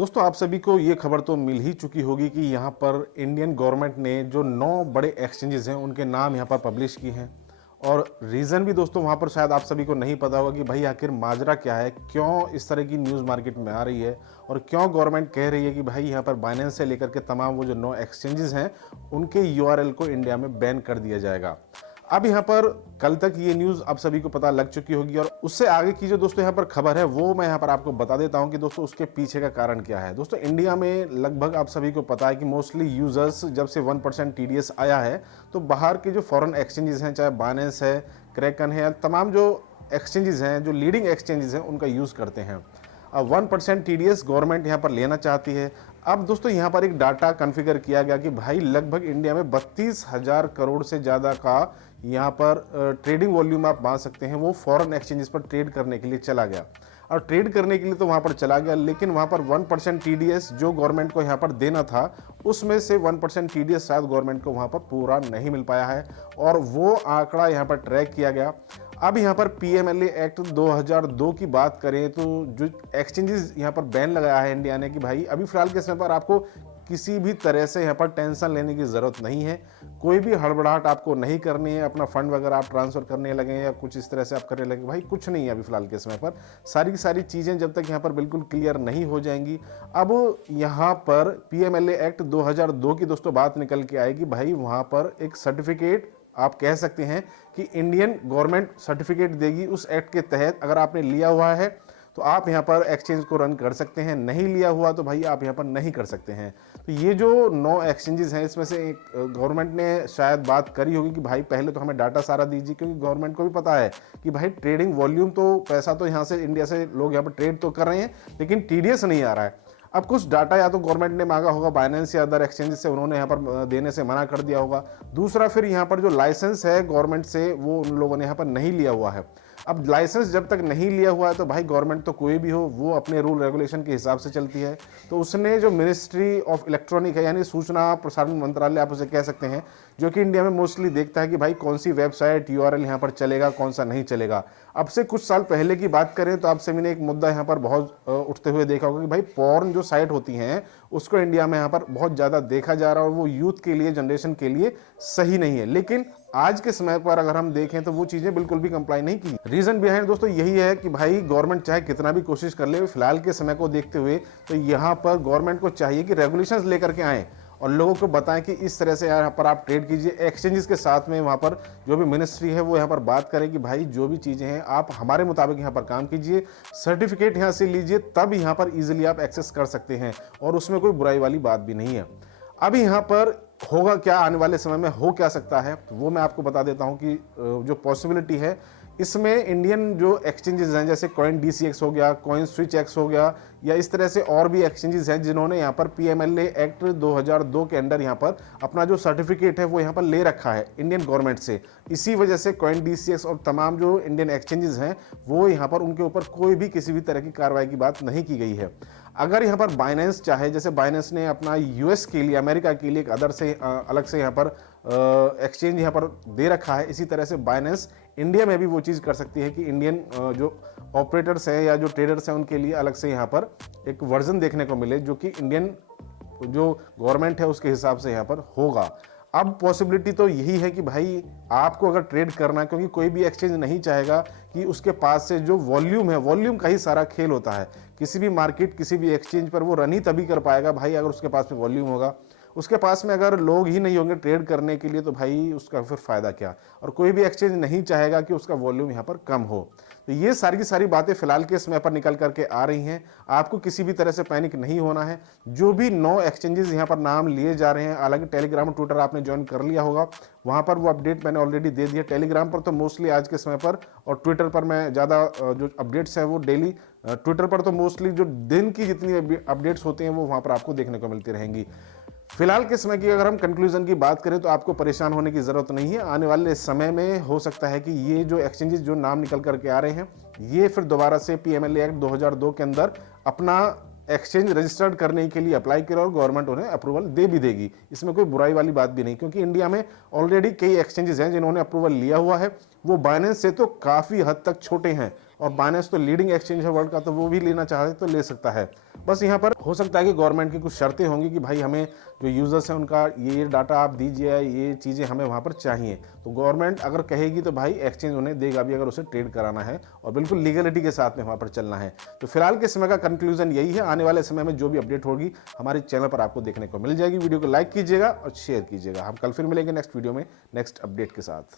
दोस्तों आप सभी को ये खबर तो मिल ही चुकी होगी कि यहाँ पर इंडियन गवर्नमेंट ने जो 9 बड़े एक्सचेंजेस हैं उनके नाम यहाँ पर पब्लिश किए हैं। और रीज़न भी दोस्तों वहाँ पर शायद आप सभी को नहीं पता होगा कि भाई आखिर माजरा क्या है, क्यों इस तरह की न्यूज़ मार्केट में आ रही है और क्यों गवर्नमेंट कह रही है कि भाई यहाँ पर बाइनेंस से लेकर के तमाम वो जो 9 एक्सचेंजेस हैं उनके यूआरएल को इंडिया में बैन कर दिया जाएगा। अब यहाँ पर कल तक ये न्यूज़ आप सभी को पता लग चुकी होगी और उससे आगे की जो दोस्तों यहाँ पर खबर है वो मैं यहाँ पर आपको बता देता हूँ कि दोस्तों उसके पीछे का कारण क्या है। दोस्तों इंडिया में लगभग आप सभी को पता है कि मोस्टली यूजर्स जब से 1% टीडीएस आया है तो बाहर के जो फॉरेन एक्सचेंजेस हैं, चाहे बाइनेंस है, क्रैकन है, तमाम जो एक्सचेंजेस हैं, जो लीडिंग एक्सचेंजेस हैं, उनका यूज़ करते हैं। अब 1% टीडीएस गवर्नमेंट यहाँ पर लेना चाहती है। अब दोस्तों यहाँ पर एक डाटा कॉन्फ़िगर किया गया कि भाई लगभग इंडिया में 32,000 करोड़ से ज़्यादा का यहाँ पर ट्रेडिंग वॉल्यूम आप मान सकते हैं वो फॉरेन एक्सचेंजेस पर ट्रेड करने के लिए चला गया। और ट्रेड करने के लिए तो वहाँ पर चला गया, लेकिन वहाँ पर 1% टीडीएस जो गवर्नमेंट को यहाँ पर देना था उसमें से 1% टीडीएस शायद गवर्नमेंट को वहाँ पर पूरा नहीं मिल पाया है और वो आंकड़ा यहाँ पर ट्रैक किया गया। अब यहाँ पर पीएमएलए एक्ट 2002 की बात करें तो जो एक्सचेंजेस यहाँ पर बैन लगाया है इंडिया ने कि भाई अभी फिलहाल के समय पर आपको किसी भी तरह से यहाँ पर टेंशन लेने की ज़रूरत नहीं है, कोई भी हड़बड़ाहट आपको नहीं करनी है, अपना फंड वगैरह आप ट्रांसफ़र करने लगे या कुछ इस तरह से आप करने लगे, भाई कुछ नहीं है अभी फ़िलहाल के समय पर। सारी की सारी चीज़ें जब तक यहाँ पर बिल्कुल क्लियर नहीं हो जाएंगी। अब यहाँ पर पीएमएलए एक्ट 2002 की दोस्तों बात निकल के आएगी, भाई वहाँ पर एक सर्टिफिकेट आप कह सकते हैं कि इंडियन गवर्नमेंट सर्टिफिकेट देगी उस एक्ट के तहत। अगर आपने लिया हुआ है तो आप यहाँ पर एक्सचेंज को रन कर सकते हैं, नहीं लिया हुआ तो भाई आप यहाँ पर नहीं कर सकते हैं। तो ये जो 9 एक्सचेंजेस हैं इसमें से एक गवर्नमेंट ने शायद बात करी होगी कि भाई पहले तो हमें डाटा सारा दीजिए, क्योंकि गवर्नमेंट को भी पता है कि भाई ट्रेडिंग वॉल्यूम तो पैसा तो यहाँ से इंडिया से लोग यहाँ पर ट्रेड तो कर रहे हैं लेकिन टीडीएस नहीं आ रहा है। अब कुछ डाटा या तो गवर्नमेंट ने मांगा होगा बाइनेंस या अदर एक्सचेंजेस से, उन्होंने यहाँ पर देने से मना कर दिया होगा। दूसरा फिर यहाँ पर जो लाइसेंस है गवर्नमेंट से वो उन लोगों ने यहाँ पर नहीं लिया हुआ है। अब लाइसेंस जब तक नहीं लिया हुआ है तो भाई गवर्नमेंट तो कोई भी हो वो अपने रूल रेगुलेशन के हिसाब से चलती है। तो उसने जो मिनिस्ट्री ऑफ इलेक्ट्रॉनिक है यानी सूचना प्रसारण मंत्रालय आप उसे कह सकते हैं, जो कि इंडिया में मोस्टली देखता है कि भाई कौन सी वेबसाइट यूआरएल यहाँ पर चलेगा, कौन सा नहीं चलेगा। अब से कुछ साल पहले की बात करें तो आपसे मैंने एक मुद्दा यहाँ पर बहुत उठते हुए देखा होगा कि भाई पॉर्न जो साइट होती हैं उसको इंडिया में यहाँ पर बहुत ज़्यादा देखा जा रहा है और वो यूथ के लिए, जनरेशन के लिए सही नहीं है। लेकिन आज के समय पर अगर हम देखें तो वो चीज़ें बिल्कुल भी कंप्लाई नहीं की। रीज़न बिहाइंड दोस्तों यही है कि भाई गवर्नमेंट चाहे कितना भी कोशिश कर ले, फिलहाल के समय को देखते हुए तो यहाँ पर गवर्नमेंट को चाहिए कि रेगुलेशंस लेकर के आएँ और लोगों को बताएं कि इस तरह से यहाँ पर आप ट्रेड कीजिए। एक्सचेंजेस के साथ में वहाँ पर जो भी मिनिस्ट्री है वो यहाँ पर बात करें कि भाई जो भी चीज़ें हैं आप हमारे मुताबिक यहाँ पर काम कीजिए, सर्टिफिकेट यहाँ से लीजिए, तब यहाँ पर ईजिली आप एक्सेस कर सकते हैं और उसमें कोई बुराई वाली बात भी नहीं है। अभी यहाँ पर होगा क्या, आने वाले समय में हो क्या सकता है तो वो मैं आपको बता देता हूँ कि जो पॉसिबिलिटी है इसमें इंडियन जो एक्सचेंजेस हैं जैसे कॉइन डीसीएक्स हो गया, कॉइन स्विच एक्स हो गया या इस तरह से और भी एक्सचेंजेस हैं जिन्होंने यहाँ पर पीएमएलए एक्ट 2002 के अंडर यहाँ पर अपना जो सर्टिफिकेट है वो यहाँ पर ले रखा है इंडियन गवर्नमेंट से। इसी वजह से कॉइन डीसीएक्स और तमाम जो इंडियन एक्सचेंजेस हैं वो यहाँ पर उनके ऊपर कोई भी किसी भी तरह की कार्रवाई की बात नहीं की गई है। अगर यहाँ पर बाइनेंस चाहे, जैसे बाइनेंस ने अपना यूएस के लिए, अमेरिका के लिए एक अदर से अलग से यहाँ पर एक्सचेंज यहाँ पर दे रखा है, इसी तरह से बाइनेंस इंडिया में भी वो चीज़ कर सकती है कि इंडियन जो ऑपरेटर्स हैं या जो ट्रेडर्स हैं उनके लिए अलग से यहाँ पर एक वर्जन देखने को मिले जो कि इंडियन जो गवर्नमेंट है उसके हिसाब से यहाँ पर होगा। अब पॉसिबिलिटी तो यही है कि भाई आपको अगर ट्रेड करना है, क्योंकि कोई भी एक्सचेंज नहीं चाहेगा कि उसके पास से जो वॉल्यूम है, वॉल्यूम का ही सारा खेल होता है। किसी भी मार्केट, किसी भी एक्सचेंज पर वो रन ही तभी कर पाएगा भाई अगर उसके पास में वॉल्यूम होगा। उसके पास में अगर लोग ही नहीं होंगे ट्रेड करने के लिए तो भाई उसका फिर फ़ायदा क्या। और कोई भी एक्सचेंज नहीं चाहेगा कि उसका वॉल्यूम यहाँ पर कम हो। तो ये सारी की सारी बातें फिलहाल के समय पर निकल करके आ रही हैं। आपको किसी भी तरह से पैनिक नहीं होना है। जो भी 9 एक्सचेंजेस यहाँ पर नाम लिए जा रहे हैं, हालांकि टेलीग्राम और ट्विटर आपने ज्वाइन कर लिया होगा, वहाँ पर वो अपडेट मैंने ऑलरेडी दे दिया। टेलीग्राम पर तो मोस्टली आज के समय पर और ट्विटर पर मैं ज़्यादा जो अपडेट्स हैं वो डेली, ट्विटर पर तो मोस्टली जो दिन की जितनी अपडेट्स होती हैं वो वहाँ पर आपको देखने को मिलती रहेंगी। फिलहाल के समय की अगर हम कंक्लूजन की बात करें तो आपको परेशान होने की ज़रूरत नहीं है। आने वाले समय में हो सकता है कि ये जो एक्सचेंजेस जो नाम निकल करके आ रहे हैं ये फिर दोबारा से पीएमएलए एक्ट 2002 के अंदर अपना एक्सचेंज रजिस्टर्ड करने के लिए अप्लाई करें और गवर्नमेंट उन्हें अप्रूवल दे भी देगी। इसमें कोई बुराई वाली बात भी नहीं, क्योंकि इंडिया में ऑलरेडी कई एक्सचेंजेस हैं जिन्होंने अप्रूवल लिया हुआ है। वो बाइनेंस से तो काफ़ी हद तक छोटे हैं और बाइनेंस तो लीडिंग एक्सचेंज है वर्ल्ड का, तो वो भी लेना चाहे तो ले सकता है। बस यहाँ पर हो सकता है कि गवर्नमेंट की कुछ शर्तें होंगी कि भाई हमें जो यूज़र्स हैं उनका ये डाटा आप दीजिए, ये चीज़ें हमें वहाँ पर चाहिए। तो गवर्नमेंट अगर कहेगी तो भाई एक्सचेंज उन्हें देगा भी, अगर उसे ट्रेड कराना है और बिल्कुल लीगलिटी के साथ में वहाँ पर चलना है। तो फिलहाल के समय का कंक्लूजन यही है। आने वाले समय में जो भी अपडेट होगी हमारे चैनल पर आपको देखने को मिल जाएगी। वीडियो को लाइक कीजिएगा और शेयर कीजिएगा। हम कल फिर मिलेंगे नेक्स्ट वीडियो में नेक्स्ट अपडेट के साथ।